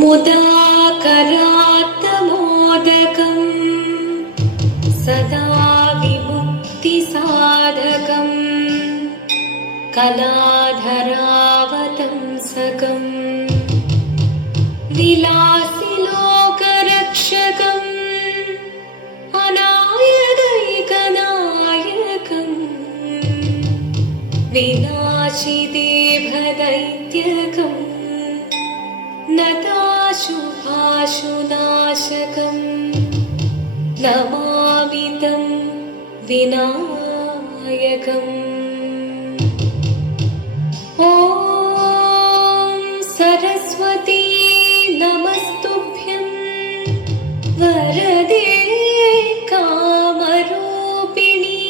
मुदाकरात्तमोदकं सदा विमुक्तिसाधकं कलाधरावतंसकं विलासिलोकरक्षकं अनायकैकनायकं विनाशिदेभदैत्यकं नताशुभाशुनाशकं नमामि तं विनायकम्। ॐ सरस्वती नमस्तुभ्यं वरदे कामरूपिणी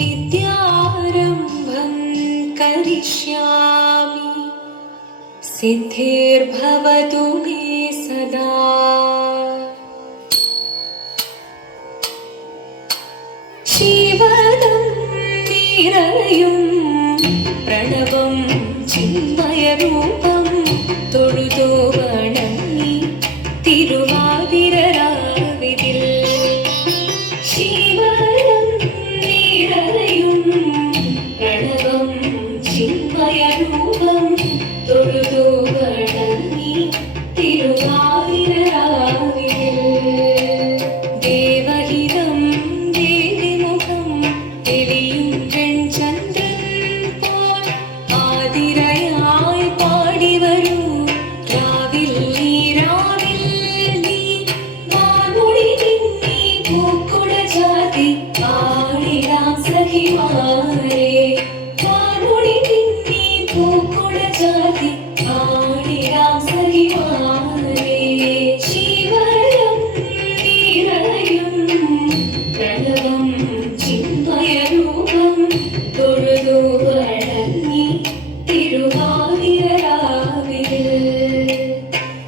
विद्यारम्भं करिष्यामि सिद्धिर्भवतु मे सदा। शिवदं निरयुं प्रणवं चिन्मयरूपं തൊഴുതു വണങ്ങി തിരുവാതിരരാവിതിൽ ശിവദം നിറയും പ്രണവം ചിന്മയരൂപം തൊഴുതു വണങ്ങി തിരുവാതിരരാവിതിൽ ദേവഹിതം ദേവിമുഖം തെളിയും വെൺചന്ദ്രൻ പോൽ ആതിരയായി പാടി വരൂ രാവിൽ നീ വാൻമൊഴി നിന്നീ പൂക്കുട ചാർത്തി ആടിടാം സഖിമാരെ വാൻമൊഴി നിന്നീ പൂക്കുട ചാർത്തി ആടിടാം സഖിമാരെ ശിവദം നിറയും പ്രണവം ചിന്മയരൂപം തൊഴുതു വണങ്ങി തിരുവാതിരരാവിതിൽ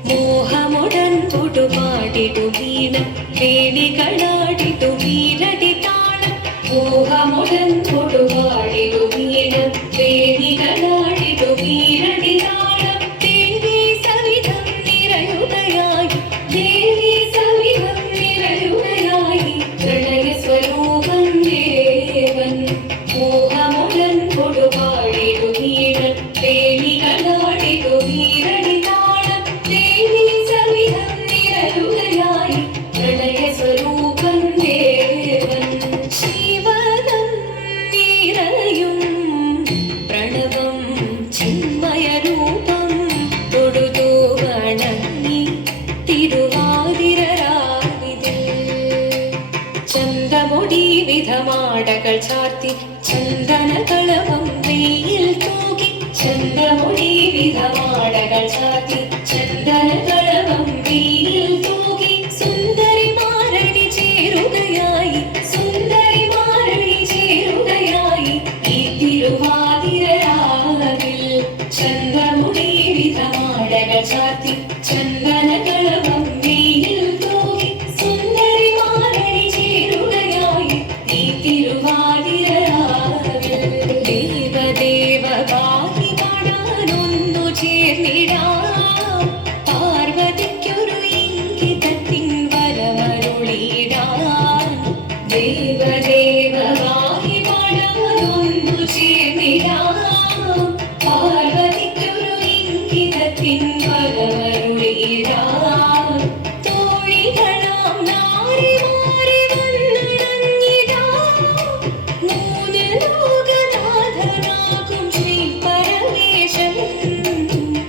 മോഹമുടൻ പുടുപാടിടു വീണം വേണികളാടിടു വീരടി താളം മോഹമുടൻ പുടുപാടിടു വീണം വേണികളാടിടു വീരടി താളം ദേവി സവിധം നിറയുകയായി ദേവി സവിധം നിറയുകയായി പ്രണയ സ്വരൂപം ദേവൻ മോഹമുടൻ പുടുപാടിടു വീണം വേണികളാടിടു വീരടി താളം ദേവി സവിധം നിറയുകയായി പ്രണയ സ്വരൂപം ദേവൻ ശിവദം നിറയും പ്രണവം ചിന്മയരൂപം തൊഴുതു വണങ്ങി തിരുവാതിരരാവിതിൽ ചന്തമുടി വിധമാടകൾ ചാർത്തി ചന്ദനകളവം വെയിൽ തൂകി ചന്തമുടി വിധമാടകൾ ചാർത്തി ചന്ദനകളവം വെയിൽ തൂകി സുന്ദരിമാരണി ചേരുകയായി സുന്ദരിമാരണി ചേരുകയായി ഈ തിരുവാതിരരാവിൽ ചന്തമുടി വിധമാടകൾ ചാർത്തി ചന്ദനകളവം വെയിൽ തൂകി സുന്ദരിമാരണി ചേരുകയായി ഈ തിരുവാതിരരാവിൽ ദേവദേവ പാഹി പാടാനൊന്നു ചേർന്നിടാം പാർവതിക്കൊരു ഇംഗിതത്തിൻ വരമരുളിടാൻ ദേവദേവ പാഹി പാടാനൊന്നു ചേർന്നിടാം പാർവതിക്കൊരു ഇംഗിതത്തിൻ വരമരുളിടാൻ തോഴികളാം നാരിമാരെ വന്നണഞ്ഞിടാം മൂന്ന് ലോകനാഥനാകും ശ്രീ പരമേശൻ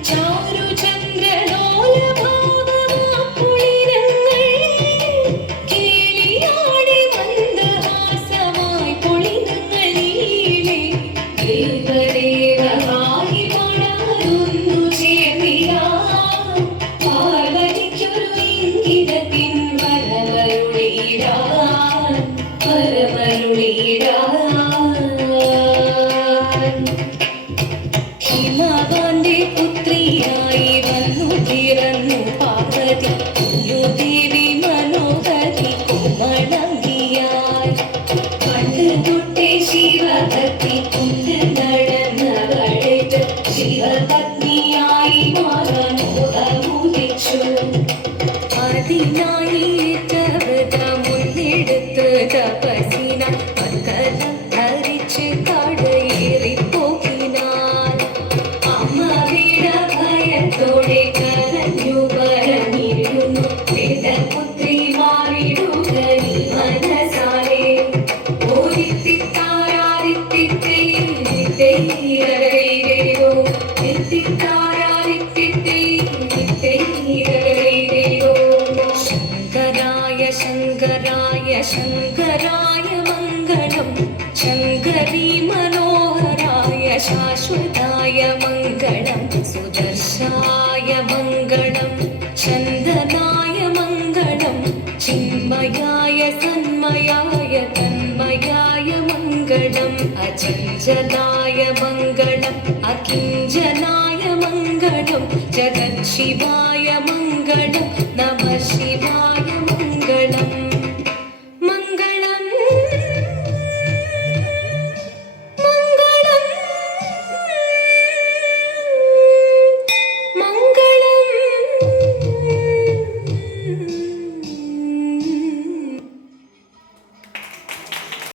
ചാരുചന്ദ്രലോലഭാവമാപ്പുളിനങ്ങൾ കേളിയാടി മന്ദഹാസമായി പൊളിനങ്ങൾ നീളെ ദേവദേവമായി പാടാനൊന്നു ചേർന്നിടാം പാർവതിക്കൊരു ഇംഗിതത്തിൻ വരമരുളിടാൻ ഹിമവാന്റെ പുത്രിയായി വന്നു പിറന്നു പാർവതി ദേവി മനോഹരി കോമളങ്കിയായി പണ്ട് തൊട്ടേ ശിവഭക്തി കൊണ്ട് നടന്നവളെ ശിവപത്നിയായി മാറാൻ മോഹമുദിച്ചു. അതിനായി മുന്നെടുത്ത് തപസിന മക്കലം ധരിച്ച് കടയേറിപ്പോക്കിനാൻ. അമ്മ വീട ഭയത്തോടെ കരഞ്ഞു പറഞ്ഞിരുന്നു, വേദപുത്രി മാറിടുക നീ മനസാലെ. ശങ്കരായ ശങ്കരായ ശങ്കരായ മംഗളം, ശങ്കരീ മനോഹരായ ശാശ്വതായ മംഗളം, സുദർശായ മംഗളം, ചന്ദനായ മംഗളം, ചിന്മയായ സന്മയായ തന്മയായ മംഗളം, അചഞ്ചലായ മംഗളം, അകിഞ്ചനായ മംഗളം, ജഗത് ശിവായ